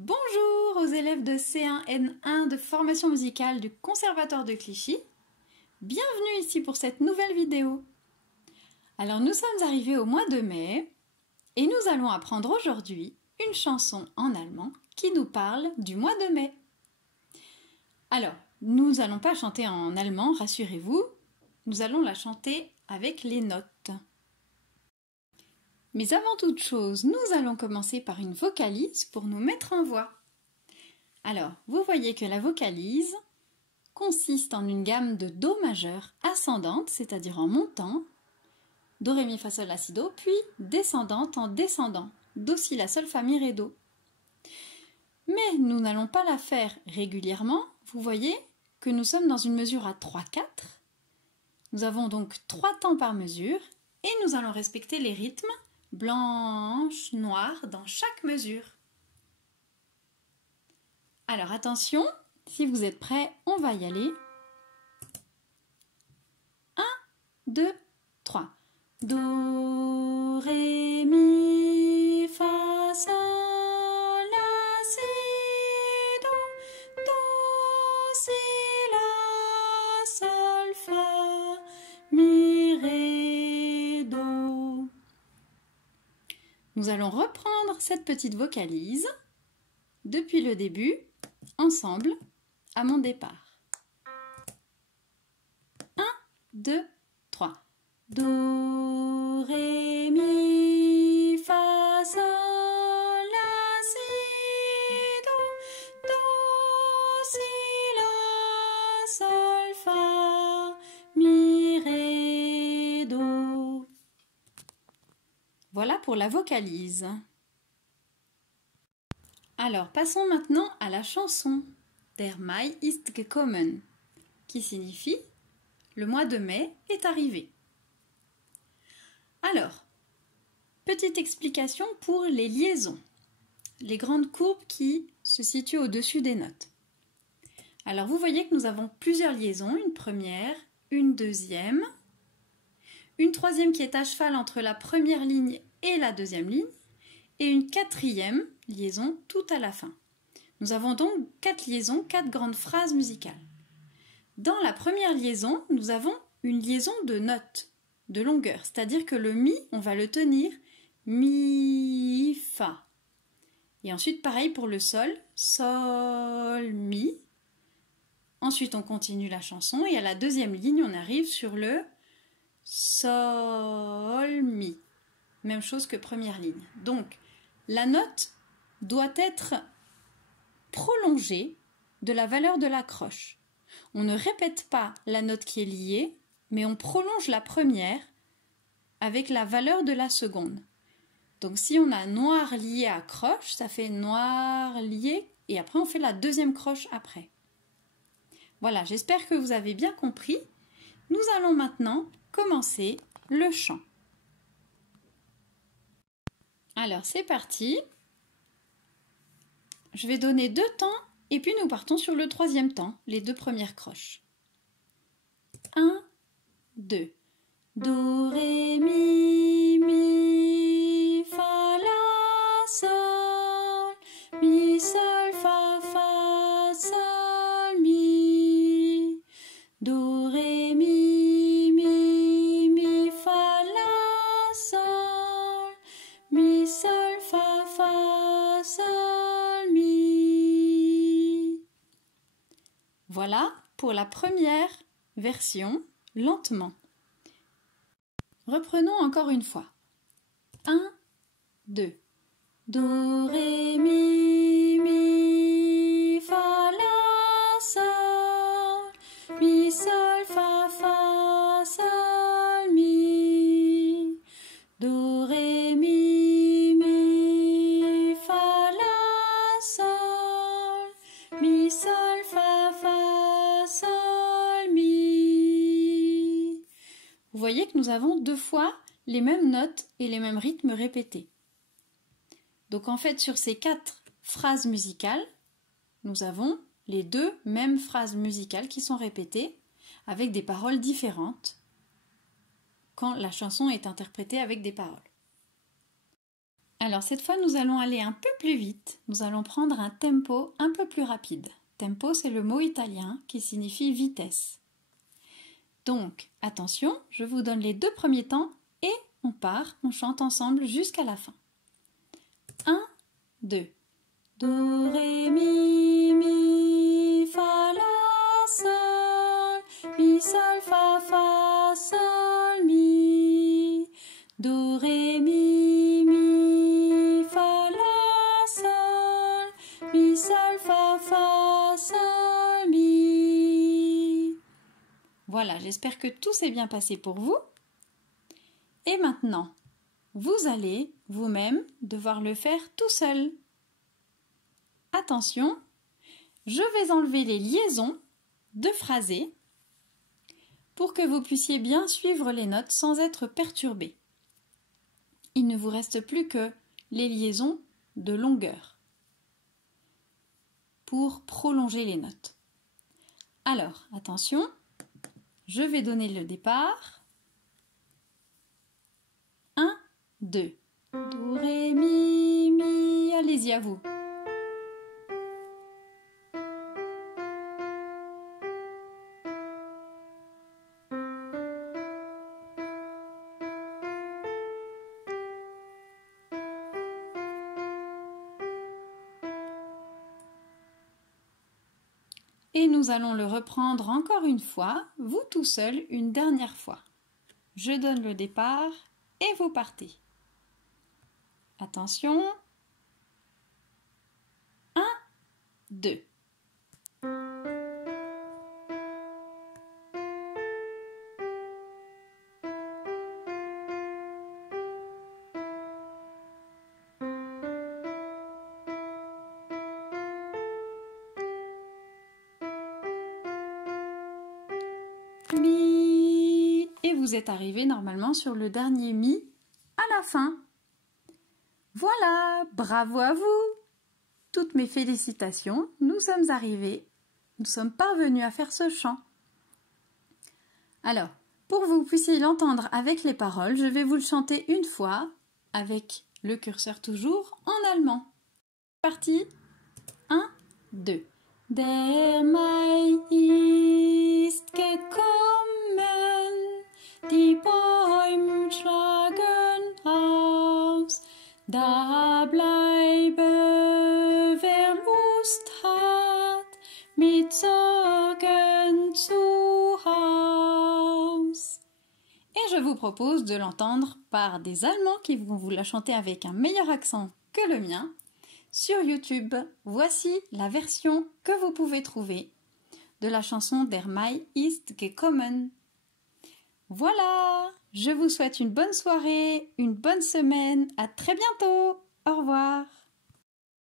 Bonjour aux élèves de C1N1 de formation musicale du Conservatoire de Clichy. Bienvenue ici pour cette nouvelle vidéo. Alors nous sommes arrivés au mois de mai et nous allons apprendre aujourd'hui une chanson en allemand qui nous parle du mois de mai. Alors, nous n'allons pas chanter en allemand, rassurez-vous, nous allons la chanter avec les notes. Mais avant toute chose, nous allons commencer par une vocalise pour nous mettre en voix. Alors, vous voyez que la vocalise consiste en une gamme de Do majeur ascendante, c'est-à-dire en montant, Do, Ré, Mi, Fa, Sol, La, Si, Do, puis descendante en descendant, Do, Si, La, Sol, Fa, Mi, Ré, Do. Mais nous n'allons pas la faire régulièrement, vous voyez que nous sommes dans une mesure à 3/4. Nous avons donc 3 temps par mesure et nous allons respecter les rythmes blanche, noire dans chaque mesure. Alors attention, si vous êtes prêts, on va y aller. 1, 2, 3. Do, Ré, Mi, Fa, Sol, La, Si, Do, Do, Si, La, Sol, Fa, Mi, Ré, Do. Nous allons reprendre cette petite vocalise depuis le début, ensemble, à mon départ. 1, 2, 3. Do, Ré, Mi, Fa, Sol, La, Si, Do, Do, Si, La, Sol, Fa, Mi, Ré, Do. Voilà pour la vocalise. Alors, passons maintenant à la chanson Der Mai ist gekommen, qui signifie « Le mois de mai est arrivé ». Alors, petite explication pour les liaisons, les grandes courbes qui se situent au-dessus des notes. Alors, vous voyez que nous avons plusieurs liaisons, une première, une deuxième, une troisième qui est à cheval entre la première ligne et la deuxième ligne, et une quatrième liaison tout à la fin. Nous avons donc 4 liaisons, 4 grandes phrases musicales. Dans la première liaison, nous avons une liaison de notes, de longueur, c'est-à-dire que le Mi, on va le tenir Mi, Fa. Et ensuite, pareil pour le Sol, Sol, Mi. Ensuite, on continue la chanson et à la deuxième ligne, on arrive sur le Sol, Mi. Même chose que première ligne. Donc, la note doit être prolongée de la valeur de la croche. On ne répète pas la note qui est liée, mais on prolonge la première avec la valeur de la seconde. Donc, si on a noir lié à croche, ça fait noir lié, et après on fait la deuxième croche après. Voilà, j'espère que vous avez bien compris. Nous allons maintenant commencer le chant. Alors, c'est parti. Je vais donner 2 temps et puis nous partons sur le 3e temps, les 2 premières croches. 1, 2. Do, Ré, Mi, Mi, Fa, La, Sol, Mi, Sol, Fa, Fa, Sol, Mi. Do, Ré, Mi, Mi, Mi, Fa, La, Sol, Mi, Sol, Fa, Fa, Sol, Mi. Voilà pour la première version, lentement. Reprenons encore une fois. 1, 2. Do, Ré, Mi, Mi, Fa, La, Sol, Mi, Sol, Fa, Fa, Sol, Mi. Do, Ré, Mi, Mi, Fa, La, Sol, Mi, Sol, Fa, Fa, Sol, Mi. Vous voyez que nous avons 2 fois les mêmes notes et les mêmes rythmes répétés. Donc en fait, sur ces 4 phrases musicales, nous avons les 2 mêmes phrases musicales qui sont répétées avec des paroles différentes quand la chanson est interprétée avec des paroles. Alors cette fois, nous allons aller un peu plus vite. Nous allons prendre un tempo un peu plus rapide. Tempo, c'est le mot italien qui signifie vitesse. Donc, attention, je vous donne les 2 premiers temps et on chante ensemble jusqu'à la fin. 1, 2. Do, ré, mi, fa, la, sol, mi, sol, fa, sol, mi. Do, ré, mi, fa, la, sol, mi, sol, fa, sol, mi. Voilà, j'espère que tout s'est bien passé pour vous. Et maintenant, vous allez vous-même devoir le faire tout seul. Attention, je vais enlever les liaisons de phrasés pour que vous puissiez bien suivre les notes sans être perturbés. Il ne vous reste plus que les liaisons de longueur pour prolonger les notes. Alors, attention, je vais donner le départ. 1, 2. Do, ré, mi, allez-y à vous. Et nous allons le reprendre encore une fois, vous tout seul, une dernière fois. Je donne le départ et vous partez. Attention. 1, 2. Mi. Et vous êtes arrivé normalement sur le dernier mi à la fin. Voilà, bravo à vous. Toutes mes félicitations, nous sommes arrivés, nous sommes parvenus à faire ce chant. Alors, pour que vous puissiez l'entendre avec les paroles, je vais vous le chanter une fois, avec le curseur toujours en allemand. Parti. 1, 2. Der Mai ist gekommen, die Bäume schlagen aus, da bleibe wer Lust hat, mit Sorgen zu Haus. Et je vous propose de l'entendre par des Allemands qui vont vous la chanter avec un meilleur accent que le mien. Sur YouTube, voici la version que vous pouvez trouver de la chanson Der Mai ist gekommen. Voilà, je vous souhaite une bonne soirée, une bonne semaine, à très bientôt, au revoir.